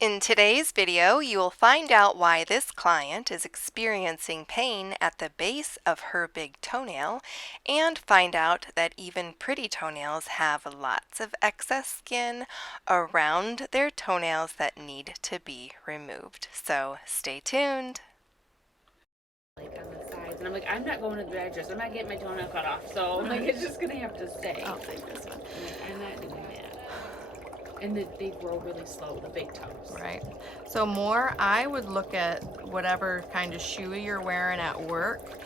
In today's video, you will find out why this client is experiencing pain at the base of her big toenail and find out that even pretty toenails have lots of excess skin around their toenails that need to be removed. So stay tuned. Like on the sides, and I'm like, I'm not going to the hairdresser. I'm not getting my toenail cut off. So like, it's just gonna have to stay. I'll take this one. I'm not doing that. And they grow really slow, the big toes. Right. So I would look at whatever kind of shoe you're wearing at work.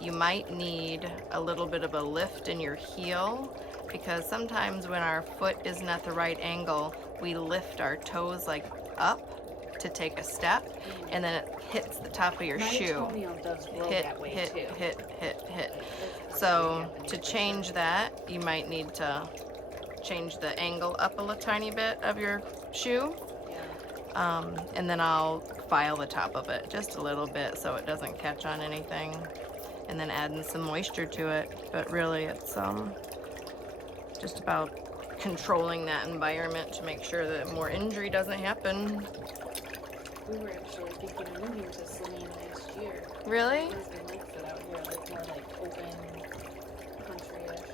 You might need a little bit of a lift in your heel because sometimes when our foot isn't at the right angle, we lift our toes like up to take a step, and then it hits the top of your My shoe. toenail does grow that way too. Hit. So to change that, you might need to change the angle up a tiny bit of your shoe. And then I'll file the top of it just a little bit so it doesn't catch on anything, and then adding some moisture to it. But really it's just about controlling that environment to make sure that more injury doesn't happen. We were actually thinking of moving to Salon last year. Really? My husband likes it out here. It's more like open, country-ish.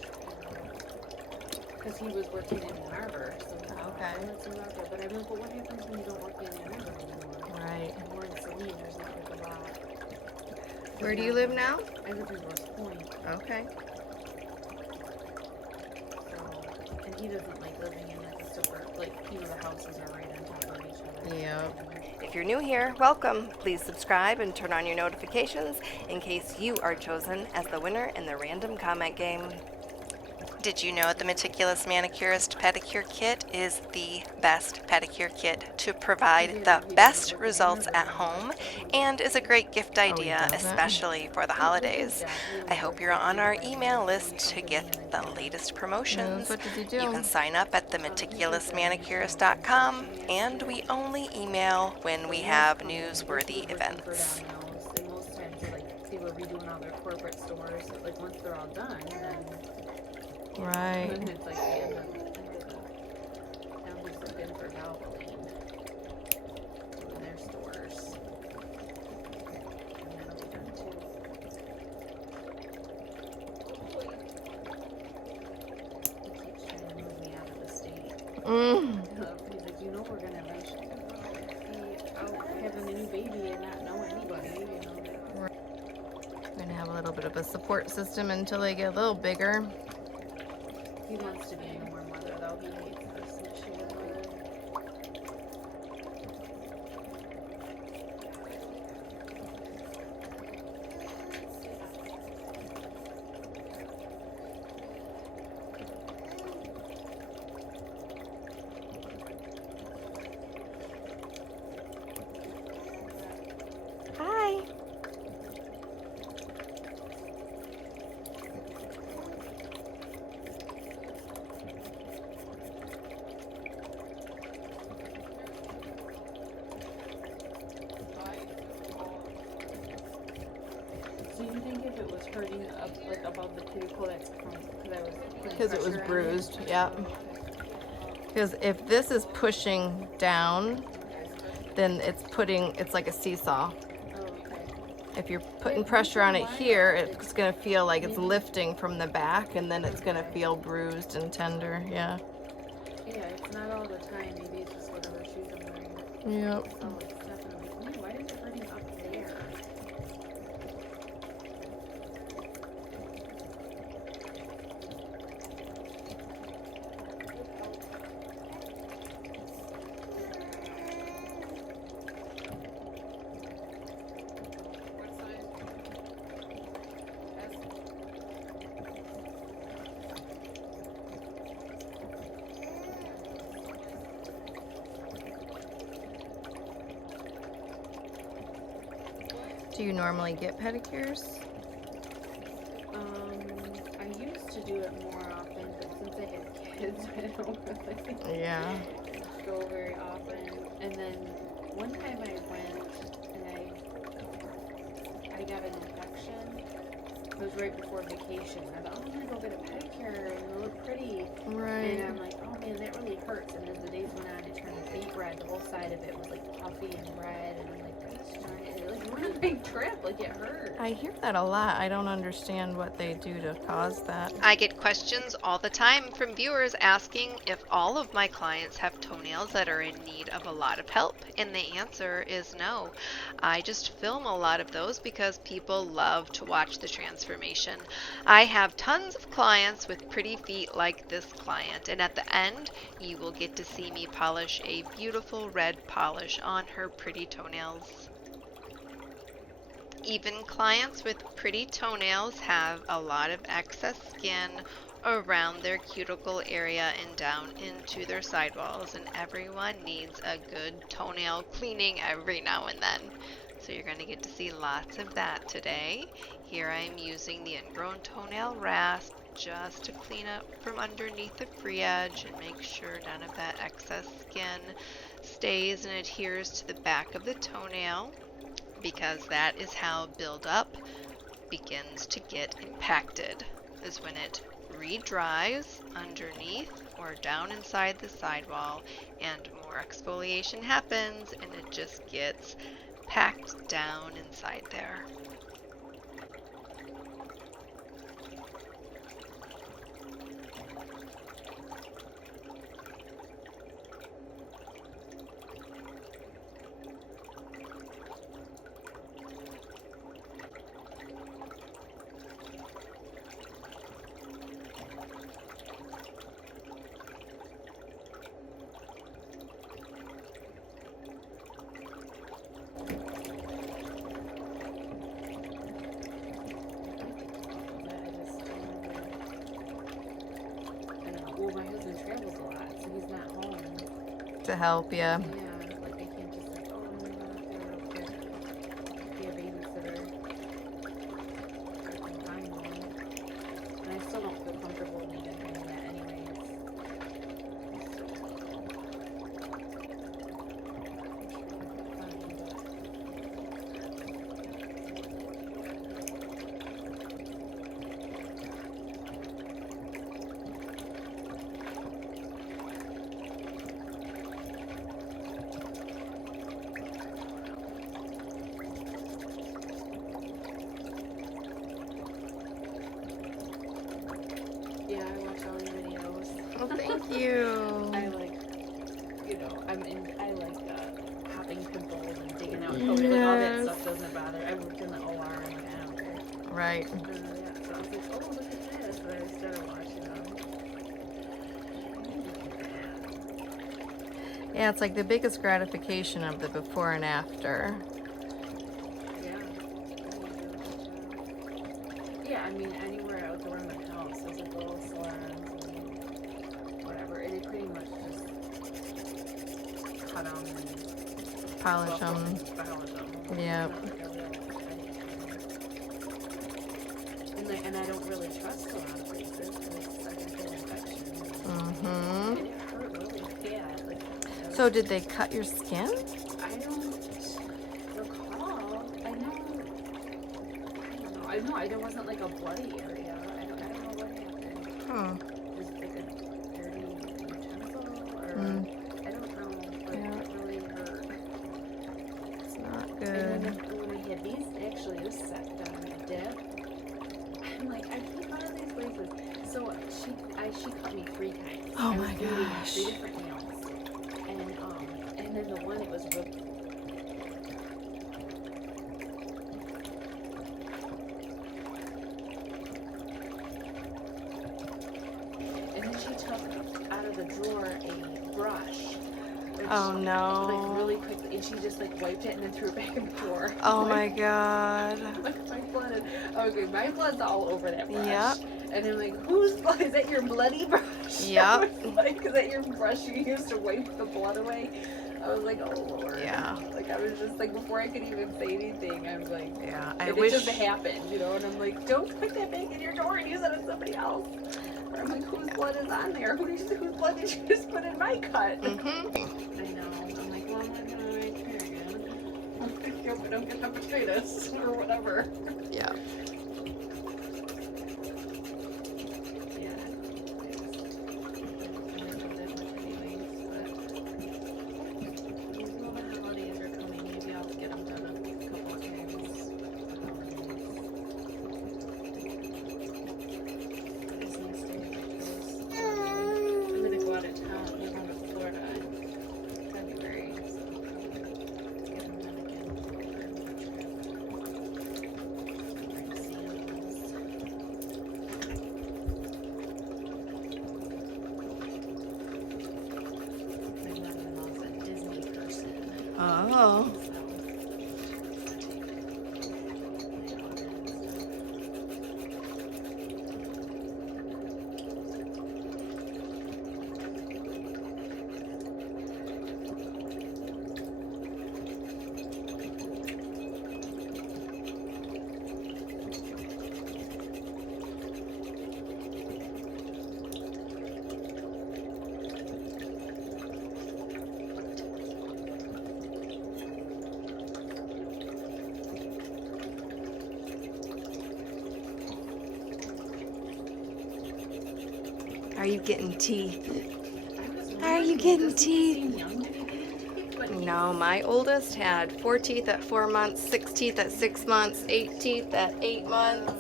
Because he was working in Ann Arbor, so Okay. it's in Arbor. But I'm like, well, what happens when you don't work in Ann Arbor anymore? Right. And we're in Salon, there's not like a lot. Where do you live now? I live in Grosse Pointe. Okay. So, and he doesn't like living in like a super, like, you know, the houses are right on top of each other. Yeah. If you're new here, welcome. Please subscribe and turn on your notifications in case you are chosen as the winner in the random comment game. Did you know the Meticulous Manicurist Pedicure Kit is the best pedicure kit to provide the best results at home and is a great gift idea, especially for the holidays? I hope you're on our email list to get the latest promotions. What does he do? You can sign up at themeticulousmanicurist.com, and we only email when we have newsworthy events. And most times, like, they were redoing all their corporate stores. So, like, once they're all done, then Right. and then it's like the end of now he's looking for Valvoline in their stores. And that'll be done too. He keeps trying to move me out of the state. He's like, you know, we're gonna eventually be out having a new baby and not know anybody, you know. We're gonna have a little bit of a support system until they get a little bigger. He wants to be in warm weather though. He hates this Michigan weather. Hi. So you think if it was hurting up like above the cuticle, that's Because it was bruised, yeah. Because if this is pushing down, then it's like a seesaw. Oh, okay. If you're putting pressure on it here, it's gonna feel like it's lifting from the back, and then it's gonna feel bruised and tender, yeah. Yeah, it's not all the time. Maybe it's just whatever shoes I'm wearing. Yep. So it's definitely. Ooh, why is it hurting up there? Do you normally get pedicures? I used to do it more often, but since I have kids, I don't really Yeah. go very often. And then one time I went and I got an infection. It was right before vacation. I thought, oh, I'm gonna go get a pedicure and it'll look pretty. Right. And I'm like, oh man, that really hurts. And as the days went on, it turned deep red. The whole side of it was like puffy and red. And I'm like, gosh darn it. It like ruined a big trip. Like it hurt. I hear that a lot. I don't understand what they do to cause that. I get questions all the time from viewers asking if all of my clients have toenails that are in need of a lot of help, and the answer is no. I just film a lot of those because people love to watch the transformation. I have tons of clients with pretty feet like this client, and at the end you will get to see me polish a beautiful red polish on her pretty toenails. Even clients with pretty toenails have a lot of excess skin around their cuticle area and down into their sidewalls, and everyone needs a good toenail cleaning every now and then. So you're going to get to see lots of that today. Here I am using the ingrown toenail rasp just to clean up from underneath the free edge and make sure none of that excess skin stays and adheres to the back of the toenail, because that is how buildup begins to get impacted, is when it re-dries underneath or down inside the sidewall and more exfoliation happens and it just gets packed down inside there. Well, my husband travels a lot, so he's not home. To help, yeah. Yeah, like I can't just like, oh, I'm gonna go out there real quick, be a babysitter. I can find one. And I still don't feel comfortable even doing that anyways. Yeah, I watch all your videos. Well, thank you. I like, I like popping pimples and digging out toenails. Like all that stuff doesn't bother. I worked in the OR and like, I don't care. Right. Yeah, so I was like, oh, look at this. And I started watching them. Yeah, it's like the biggest gratification of the before and after. Yeah. Yeah, I mean, anywhere out there in my house, there's like little salons and whatever. And they pretty much just cut them and Polish them. polish them. Yep. And I don't really trust a lot of places because I get an infection. Mm-hmm. And it hurt really bad. Like, So did they cut your skin? I don't recall. I know. There wasn't like a bloody area. I don't know what happened. Was it like a dirty utensil or I don't know. But it really hurt. It's not And good. then when I had these, actually this set down in the dip, I'm like, I keep out of these places. So she cut me 3 times. Oh I was my bleeding at gosh. 3 different nails. And then the one it was real. And then she took out of the drawer a brush. Oh no. Like really quickly, and she just like wiped it and then threw it back in the drawer. Oh Like, my god. like my blood. My blood's all over that brush. Yep. And I'm like, whose blood? Is that your bloody brush? Yep. I was like, is that your brush you used to wipe the blood away? I was like, oh Lord. Yeah. Like I was just like, before I could even say anything, I was like, Yeah, it just happened, you know. And I'm like, don't put that back in your drawer and use it on somebody else. Or I'm like, whose blood is on there? Whose blood did you just put in my cut? Mm-hmm. I know. I'm like, well, I'm not gonna make care again. I hope I don't get hepatitis or whatever. Yeah. Yeah. Oh. Are you getting teeth? Are you getting teeth? No, my oldest had 4 teeth at 4 months, 6 teeth at 6 months, 8 teeth at 8 months.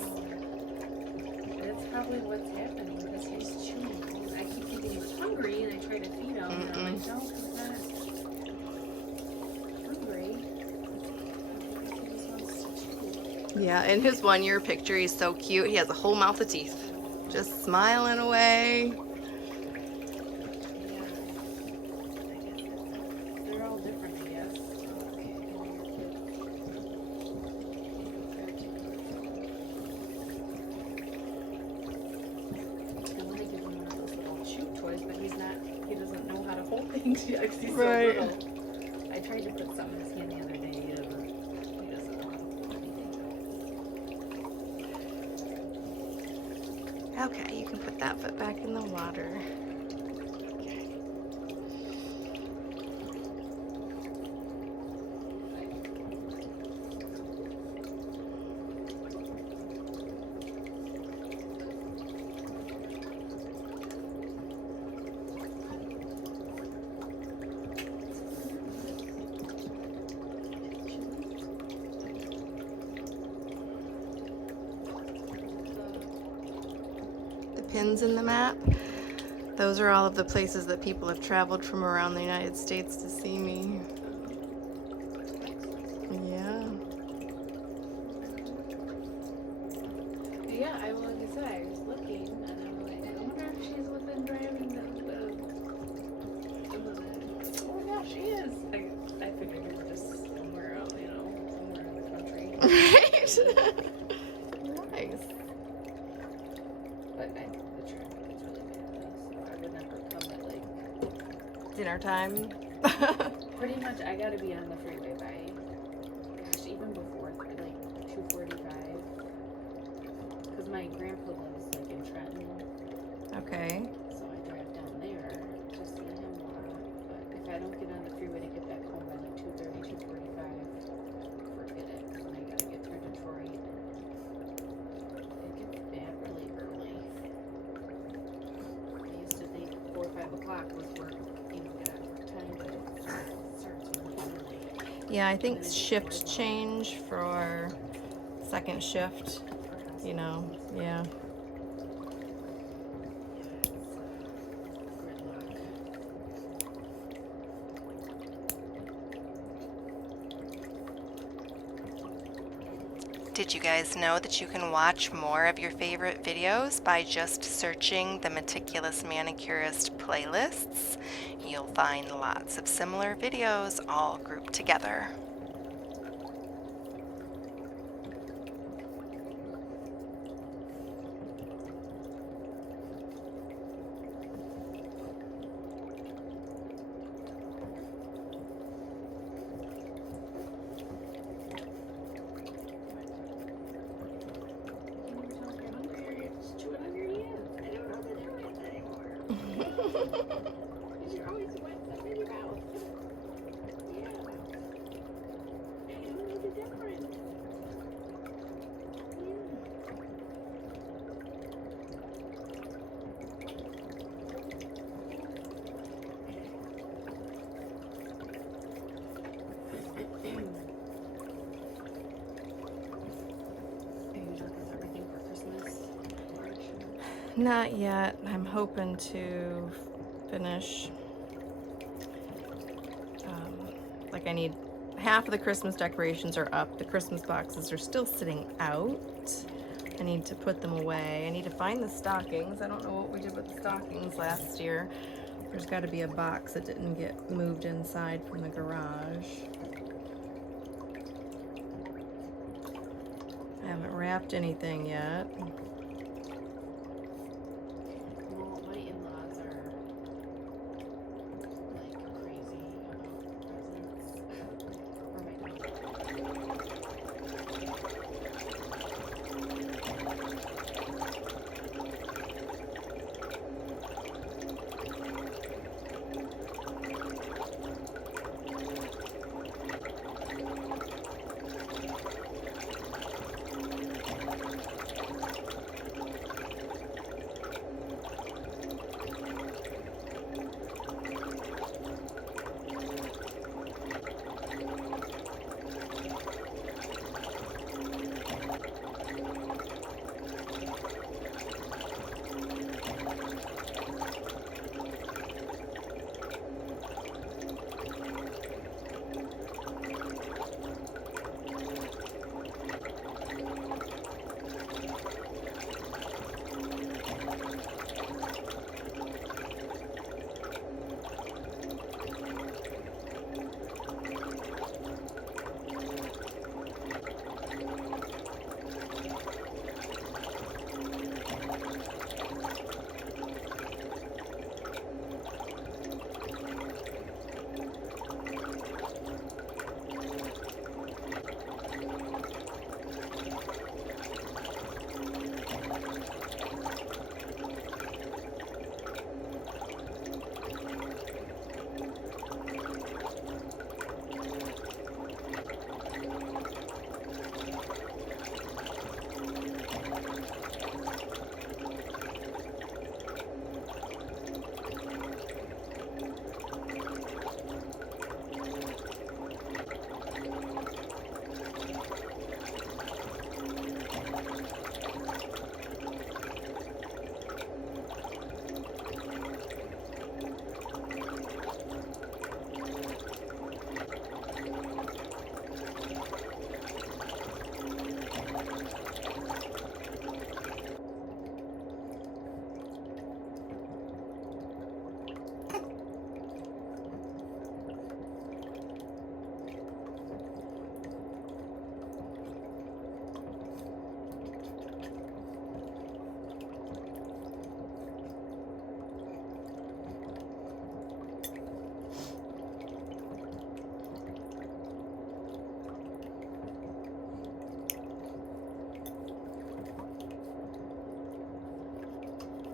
That's probably what's happening because he's chewing. I keep thinking he's hungry and I try to feed him. And I'm like, no, he's not hungry. He just wants to chew. Yeah, in his 1-year picture, he's so cute. He has a whole mouth of teeth. Just smiling away. Yeah. They're all different, I guess. I want to give him one of those little chew toys, but he doesn't know how to hold things yet because he's so Right. little. I tried to put something in his hand the other day. He doesn't know how to hold anything. Okay, you can put that foot back in the water. Pins in the map. Those are all of the places that people have traveled from around the United States to see me. Yeah. Yeah, I like I said, I was looking, and I'm like, I wonder if she's within driving oh yeah, she is. I figured we were just somewhere out, somewhere in the country. Nice. But the traffic is really bad, so I would never come at Dinner time. pretty much I gotta be on the freeway by, gosh, even before 2:45. Because my grandpa lives in Trenton. Okay. So I drive down there to see him a lot. But if I don't get on the freeway to get back home by 2:30, 2:45, forget it. Because then I gotta get through Detroit. It gets bad really early. I used to think 4 or 5 o'clock was work, got time, but it starts really early. Yeah, I think shift change for second shift, yeah. Did you guys know that you can watch more of your favorite videos by just searching the Meticulous Manicurist playlists? You'll find lots of similar videos all grouped together. Not yet. I'm hoping to finish. I need half of the Christmas decorations are up. The Christmas boxes are still sitting out. I need to put them away. I need to find the stockings. I don't know what we did with the stockings last year. There's got to be a box that didn't get moved inside from the garage. I haven't wrapped anything yet. Well, my in-laws are like crazy about presents for my dog.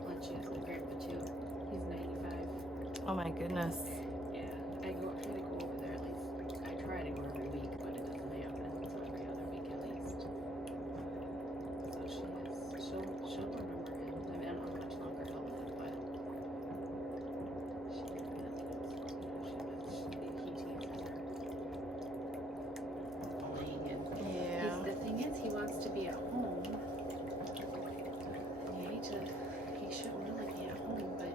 Lunch is my grandpa too. He's 95. Oh my goodness. Yeah, I try to go over there at least. I try to go every week, but it doesn't happen. So every other week at least. So she'll remember him. I mean, I don't know how much longer he'll live, but she he teases her. Yeah. The thing is, he wants to be at home. He shouldn't really be at home, but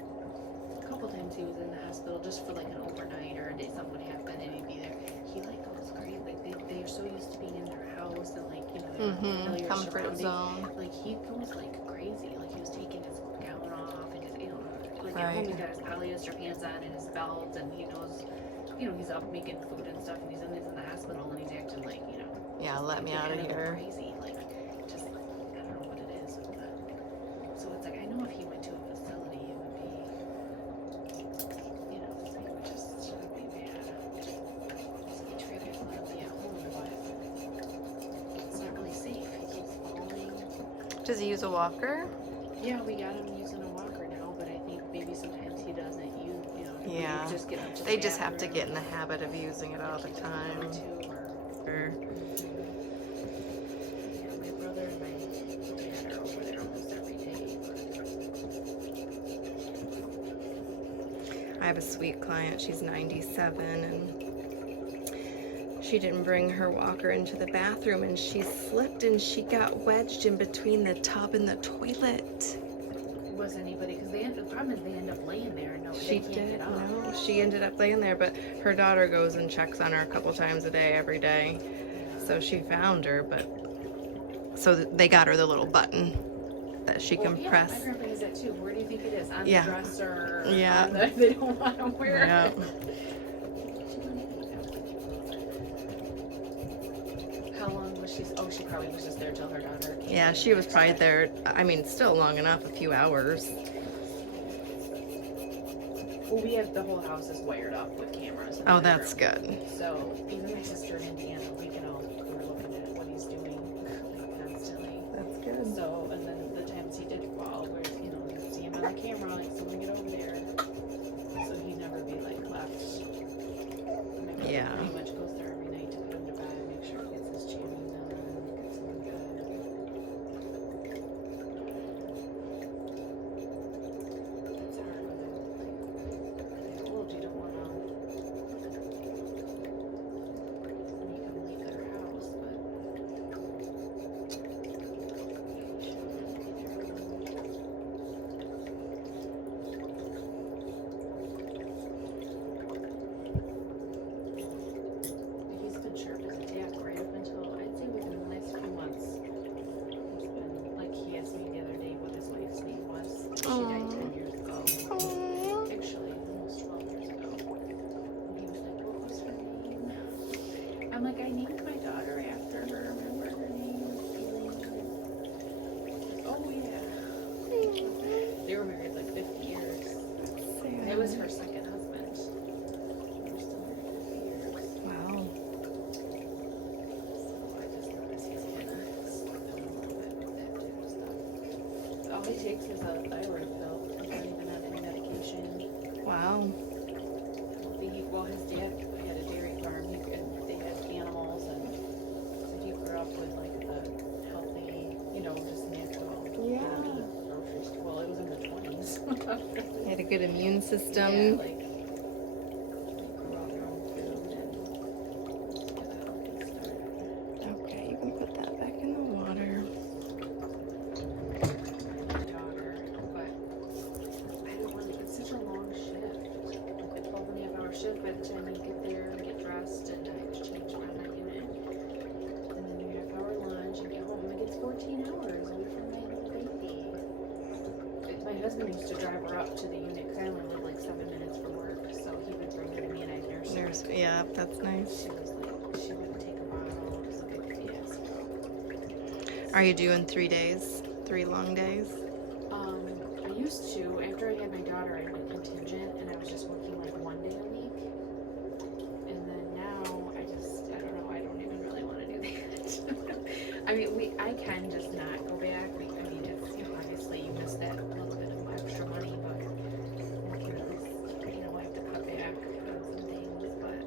a couple times he was in the hospital just for like an overnight or a day, something would happen and he'd be there. He like goes crazy, like they're so used to being in their house and like, you know, their familiar Comfort surroundings. zone. Like he goes like crazy, like he was taking his gown off and his, you know, like Right. at home he's got his polyester pants on and his belt and he knows, you know, he's up making food and stuff and he's in the hospital and he's acting like, you know, Yeah, let me out of here. crazy, like just I don't know what it is. So it's like I know if he went to a facility, it would be, you know, it would just be bad. So he tried to let him be at home, but it's not really safe. He keeps falling. Does he use a walker? Yeah, we got him using a walker now, but I think maybe sometimes he doesn't use, you know, Yeah. just get up to They the just have to bathroom get in the habit of using it all the time. Or yeah, my brother and my dad are over there almost every day. I have a sweet client, she's 97, and she didn't bring her walker into the bathroom and she slipped and she got wedged in between the tub and the toilet. Was anybody, because the problem is they end up laying there and She they can't did, get up. no, she ended up laying there, but her daughter goes and checks on her a couple times a day, every day. So she found her, but so they got her the little button. that she can Yeah, press. my grandpa has that too. Where do you think it is? On Yeah. the dresser? Yeah. On the, they don't want to wear Yeah. it. How long was she? Oh, she probably was just there till her daughter came. Yeah, she was probably there, I mean, still long enough, a few hours. Well, we have the whole house is wired up with cameras. Oh, that's good. So even my sister in Indiana, we were looking at what he's doing constantly. That's good. So, and then the times he did fall, where you see him on the camera, like someone get over there. So he'd never be like left. And my brother Yeah. pretty much goes there every night to put him to bed, make sure he gets his chewing done, gets him in bed. It's hard when they're old. You don't want to make them leave their house, but he's been sharp as a tack right up until, I'd say within the last few months. He's been, like he asked me the other day what his wife's name was. She died 10 years ago. Aww. Actually, almost 12 years ago. And he was like, what was her name? I'm like, I named my daughter after her. Remember her name? Oh, yeah. They were married like 50 years. It was her second husband. They were still married 50 years. Wow. So I just noticed he's kind of slipping a little bit with that type of stuff. All he takes is a thyroid pill. He's not even on any medication. Wow. Well, his dad had a dairy farm, and they had animals, and so he grew up with like the healthy, just natural Yeah. meat grocery store. Well, it was in the 20s. He had a good immune Yeah, system. like grew out their own food and got a healthy start. Okay, you can put that back in the water. My daughter, but I don't want to. It's such a long shift. Like a 12.5-hour shift. By the time you get there and get dressed, and I have to change my unit, and then you have hour lunch and get home. Like it's 14 hours away from my little baby. My husband used to drive her up to the unit because I only live like 7 minutes from work, so he would bring her to me and I'd nurse her. There's, yeah, that's nice. She was like, she wouldn't take a bottle. It was like a fiasco. Are you doing 3 days? 3 long days? I used to. After I had my daughter, I went contingent, and I was just working like 1 day a week. And then now, I don't know. I don't even really want to do that. I mean, I can just not go back. I mean, it's obviously you miss that little bit of extra money, but I can at least, I have to cut back on some things. But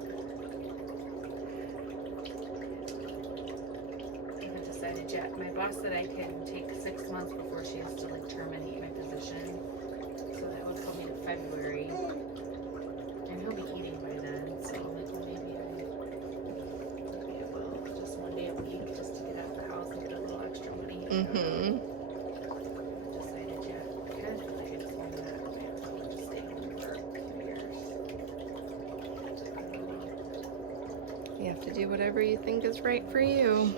I haven't decided yet. My boss said I can take 6 months before she has to like terminate my position. So that would put me to February. And he'll be eating by then. So I'm like, well, maybe I will. Just 1 day a week just to get out of the house and get a little extra money. Mm-hmm. Haven't decided yet. I kind of feel like I just want to go back home and just stay home and work for 2 years. You have to do whatever you think is right for you.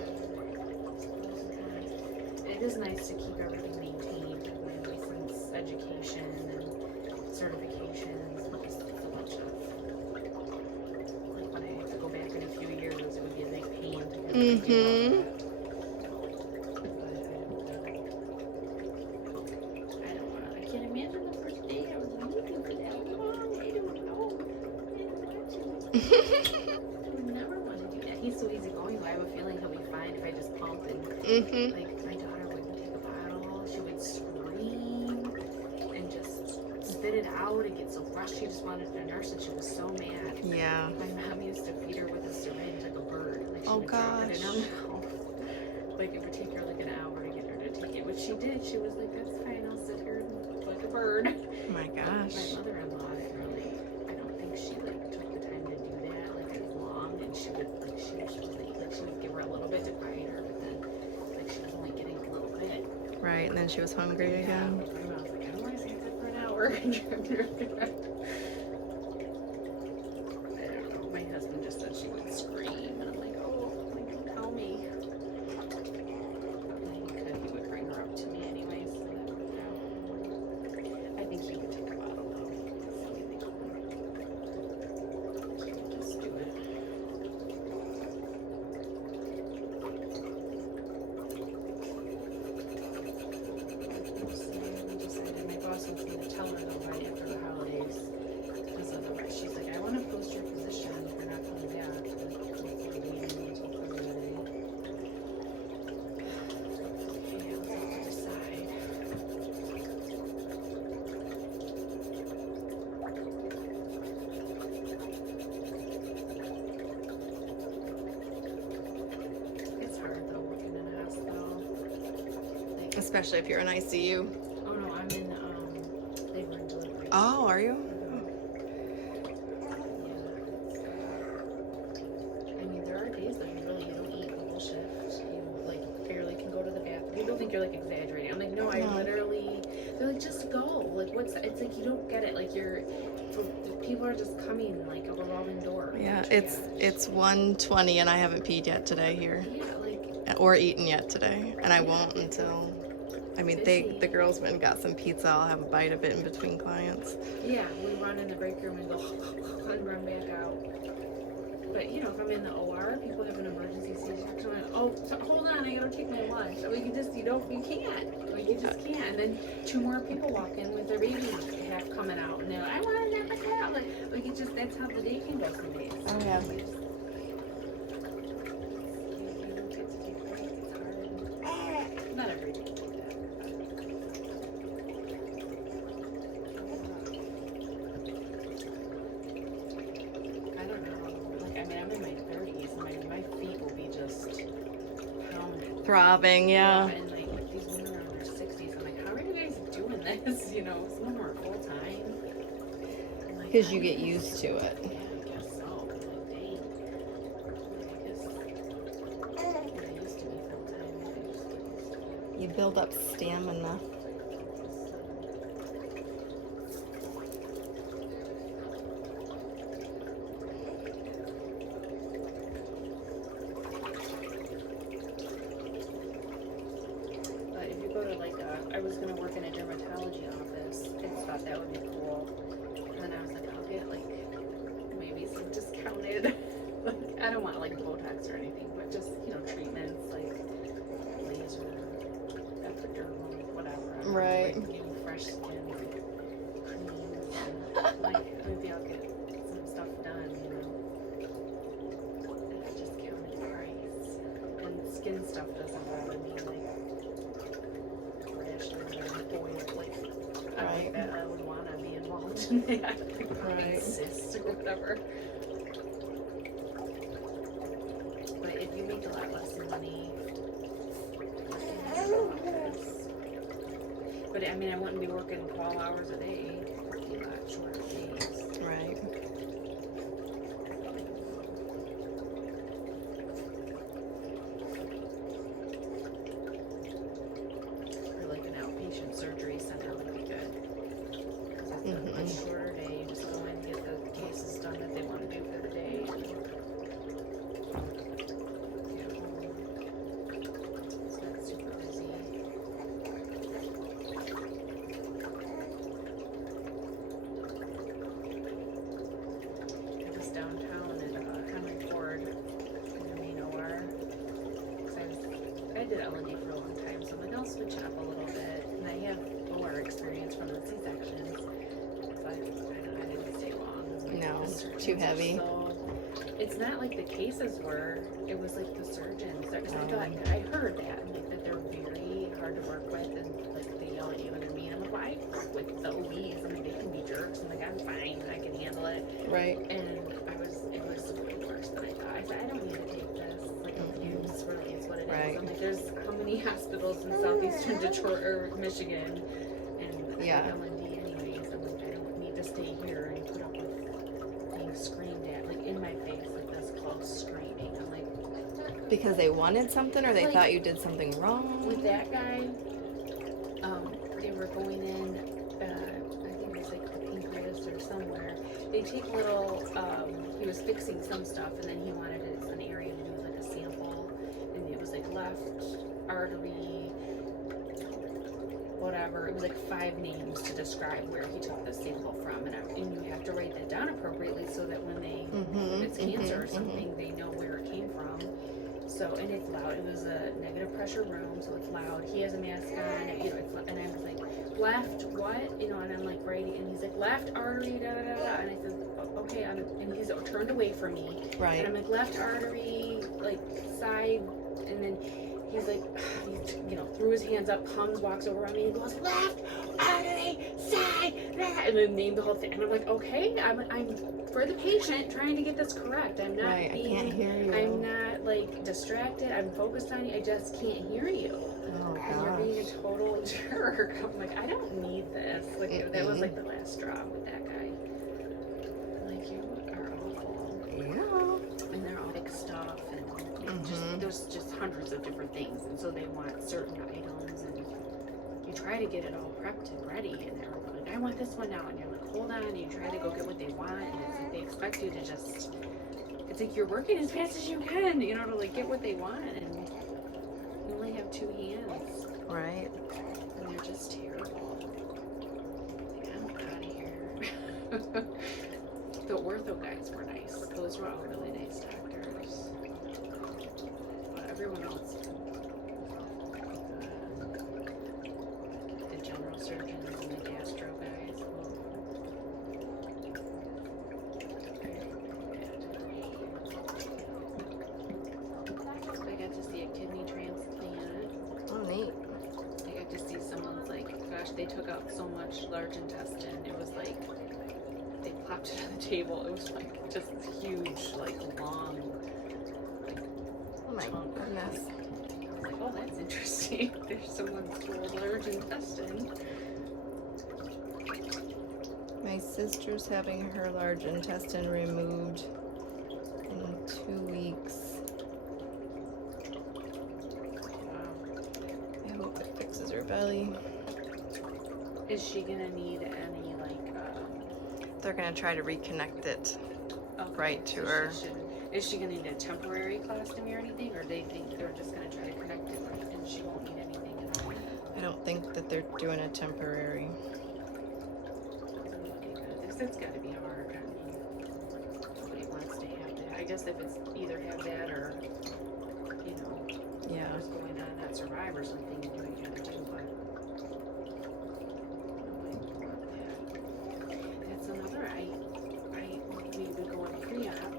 It is nice to keep everything maintained, my license, education, and certifications, and just a bunch of, like when I have to go back in a few years, it would be a big pain to kind of do all that. But I don't want to, I can't imagine the first day I was looking for that long. I don't know. I would never want to do that. He's so easygoing, but I have a feeling he'll be fine if I just pump and Mm-hmm. like my daughter wouldn't take a bottle. She would scream and just spit it out and get so rushed. She just wanted to nurse and she was so mad. Yeah. My mom used to feed her with a syringe like a bird. Like she Oh, would drop it in her gosh. mouth. Like it would take her like an hour to get her to take it, which she did. She was like, "That's fine. I'll sit here like a bird." Oh my gosh. My mother-in-law didn't really. I don't think she like took the time to do that like as long, and she would like she would give her a little bit to quiet her, but then like she was only getting a little bit. Right, and then she was hungry again. Yeah, my mom was like, "I don't want to sit there for an hour." I don't know. My husband just said she would scream, and I'm like, "Oh, like tell me." But when he could, he would bring her up to me anyways. So Especially if you're in ICU. Oh no, I'm in labor and delivery. Oh, are you? I mean, there are days that you don't eat the whole shift. You like barely can go to the bathroom. People think you're like exaggerating. I'm like, no, I literally. They're like, just go. Like, what's? It's like you don't get it. Like people are just coming like a revolving door. Yeah, it's 1:20 and I haven't peed yet today here. Yeah, like. Or eaten yet today, and I won't until. I mean, the girls went and got some pizza. I'll have a bite of it in between clients. Yeah, we run in the break room and go and run back out. But you know, if I'm in the OR, people have an emergency C-section. Hold on, I gotta take my lunch. I mean, you just you can't. Like, you just can't. And then 2 more people walk in with their baby half coming out, and they're like, I want to nap my cat. Like it just that's how the day can go some days. Oh yeah. You don't get to take breaks. It's hard. Not every day. I'm in my 30s, and my feet will be just pounded. Throbbing, yeah. And like these women are in their 60s. I'm like, how are you guys doing this? You know, some of them are full time. Because you get used to it. Yeah, I guess so. Like, dang. I used to be full time. You build up stamina. I was gonna work in a dermatology office. I thought that would be cool. And then I was like, I'll get like maybe some discounted. Like, I don't want like Botox or anything, but just treatments like laser, epidermal, whatever. Right. Like, new fresh skin creams. And, like maybe I'll get some stuff done. At a discounted price. And skin stuff doesn't bother me. Right. I would want to be involved in that, like cysts or whatever. But if you make a lot less money, but I mean, I wouldn't be working 12 hours a day. It'd be a lot shorter days. Right. Surgery center would be good. It's a much shorter day. You just go in and get the cases done that they want to do for the day. It's not super busy. I was downtown at Henry Ford in the main OR. I did L&D for a long time, so I'm like, I'll switch it up a little bit. And I have OR experience from the C-sections, but I didn't stay long. No, too heavy. So it's not like the cases were, it was like the surgeons. I heard that, like, that they're very hard to work with, and like they yell at you and they're mean. I'm like, well, I work with the OBs, and like, they can be jerks, and like, I'm fine, I can handle it. Right. And it was way worse than I thought. I said, I don't need to take this. Like, abuse really is what it is. I'm like, there's how many hospitals in southeastern Detroit or Michigan, and L&D anyways. I'm like, I don't need to stay here and put up with being screamed at, like in my face, like this close screaming. I'm like, because they wanted something, or they thought you did something wrong. With that guy, they were going in. I think it was like the Manicurist or somewhere. They take little. He was fixing some stuff, and then he wanted an area to do like a sample, and it was like left artery, whatever. It was like 5 names to describe where he took the sample from, and you have to write that down appropriately so that when they, if it's cancer or something, they know where it came from. So, and it's loud. It was a negative pressure room, so it's loud. He has a mask on, and I was like, left what? And I'm like writing, and he's like, left artery, da da da da. And I said, okay, and he's turned away from me. Right. And I'm like, left artery, like side, and then he's like, he threw his hands up, comes, walks over on me, and goes, left artery, side, and then named the whole thing. And I'm like, okay, I'm for the patient trying to get this correct. I'm not I can't hear you. I'm not like distracted. I'm focused on you. I just can't hear you. Oh And you're being a total jerk. I'm like, I don't need this. Like that was like the last straw with that guy. Like, you are awful. Yeah. And they're all big stuff, and just, there's just hundreds of different things, and so they want certain items, and you try to get it all prepped and ready, and they're like, I want this one now, and you're like, hold on, and you try to go get what they want, and it's like they expect you to just, it's like you're working as fast as you can, you know, to like get what they want, and you only have 2 hands. Right. And they're just terrible. Like, I'm out of here. The ortho guys were nice. Those were all really nice doctors. But everyone else, the general surgeons and the gastro guys, I got to see a kidney transplant. Oh, neat. I got to see someone's like, gosh, they took out so much large intestine. It was like, they plopped it on the table. It was like just huge, like long, like Oh my chunk. goodness. I was like, oh, that's interesting. There's someone's whole large intestine. My sister's having her large intestine removed in 2 weeks. Wow. I hope it fixes her belly. Is she gonna need any like? They're gonna try to reconnect it Okay, right to so her. Is she gonna need a temporary colostomy or anything, or they think they're just gonna try to connect it right, and she won't need anything at all? I don't think that they're doing a temporary. It's gotta be hard. I mean, nobody wants to have that. I guess if it's either have that or, you know, Yeah. what's going on, not survive or something, you do what you gotta do, but nobody would want that. That's another, we would go on pre-op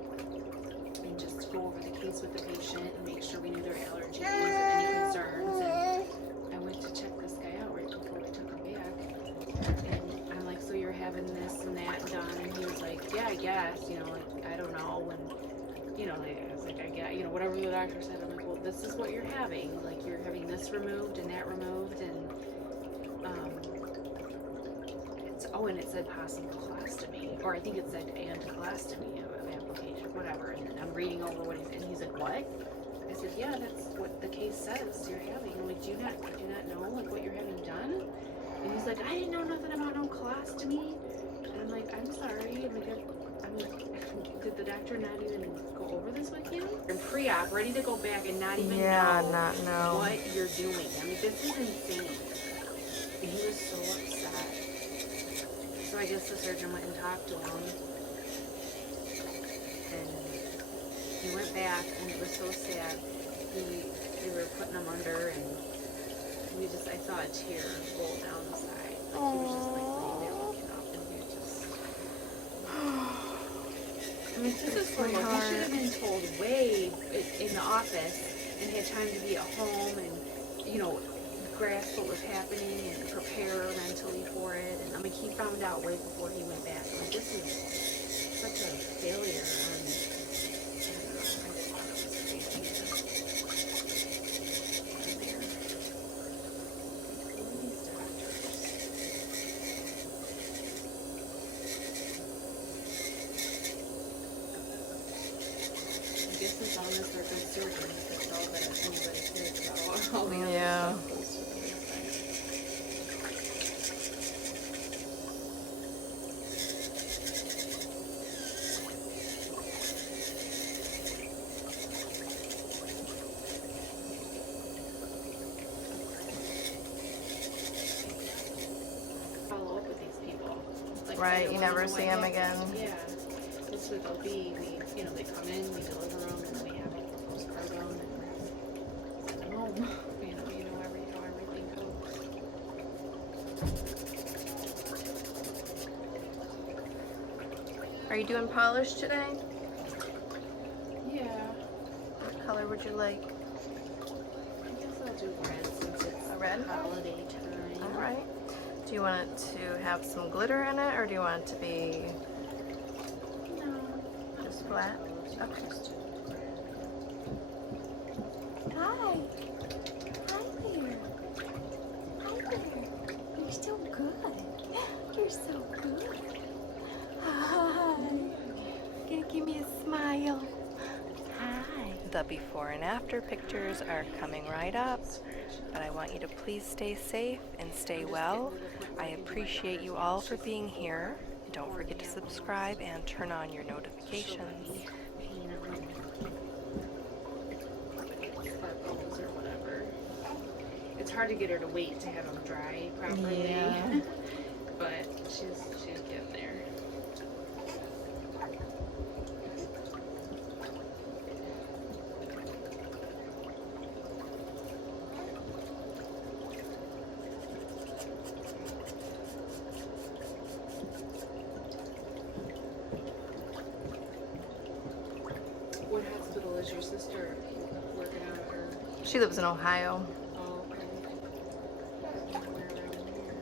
and just go over the case with the patient and make sure we knew their allergies or any concerns, and I went to check this guy out right before we took him back, and I'm like, so you're having this and that done? And he was like, yeah, I guess, you know, like, I don't know. And, you know, like, I was like, I guess, you know, whatever the doctor said. I'm like, well, this is what you're having. Like, you're having this removed and that removed. And, and it said possible colostomy. Or I think it said and colostomy application, whatever. And I'm reading over what he's like, what? I said, yeah, that's what the case says you're having. I'm like, do you not know, like, what you're having done? And he's like, I didn't know nothing about no colostomy. And I'm like, I'm sorry. I'm like, did the doctor not even go over this with you? And pre-op, ready to go back and not even know what you're doing. I mean, this is insane. And he was so upset. So I guess the surgeon went and talked to him. And he went back, and it was so sad. They were putting him under, and I saw a tear roll down the side. Like, he was just like laying there looking up, and we just. I mean, this is what he should have been told way in the office, and had time to be at home and, you know, grasp what was happening and prepare mentally for it. And I mean, he found out way before he went back. I mean, this is such a failure on. As long as they're good surgeons, that's all that anybody cares about. All the other stuff goes to the wayside. Follow up with these people. Like, Right, you never see them again. Yeah. This with OB, they come in, we deliver them, and we have them postpartum, and send them home. You know how everything goes. Are you doing polish today? Yeah. What color would you like? I guess I'll do red since it's A red? holiday time. All right. Do you want it to have some glitter in it, or do you want it to be No. just flat? Okay. The before and after pictures are coming right up, but I want you to please stay safe and stay well. I appreciate you all for being here. Don't forget to subscribe and turn on your notifications. Pain of them sparkles or whatever. It's hard to get her to wait to have them dry properly. Yeah. But she's getting there. What hospital is your sister working out of, or? She lives in Ohio. Oh, okay. Somewhere around here.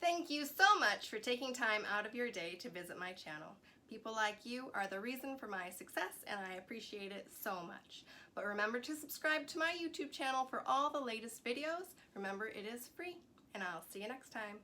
Thank you so much for taking time out of your day to visit my channel. People like you are the reason for my success, and I appreciate it so much. But remember to subscribe to my YouTube channel for all the latest videos. Remember, it is free, and I'll see you next time.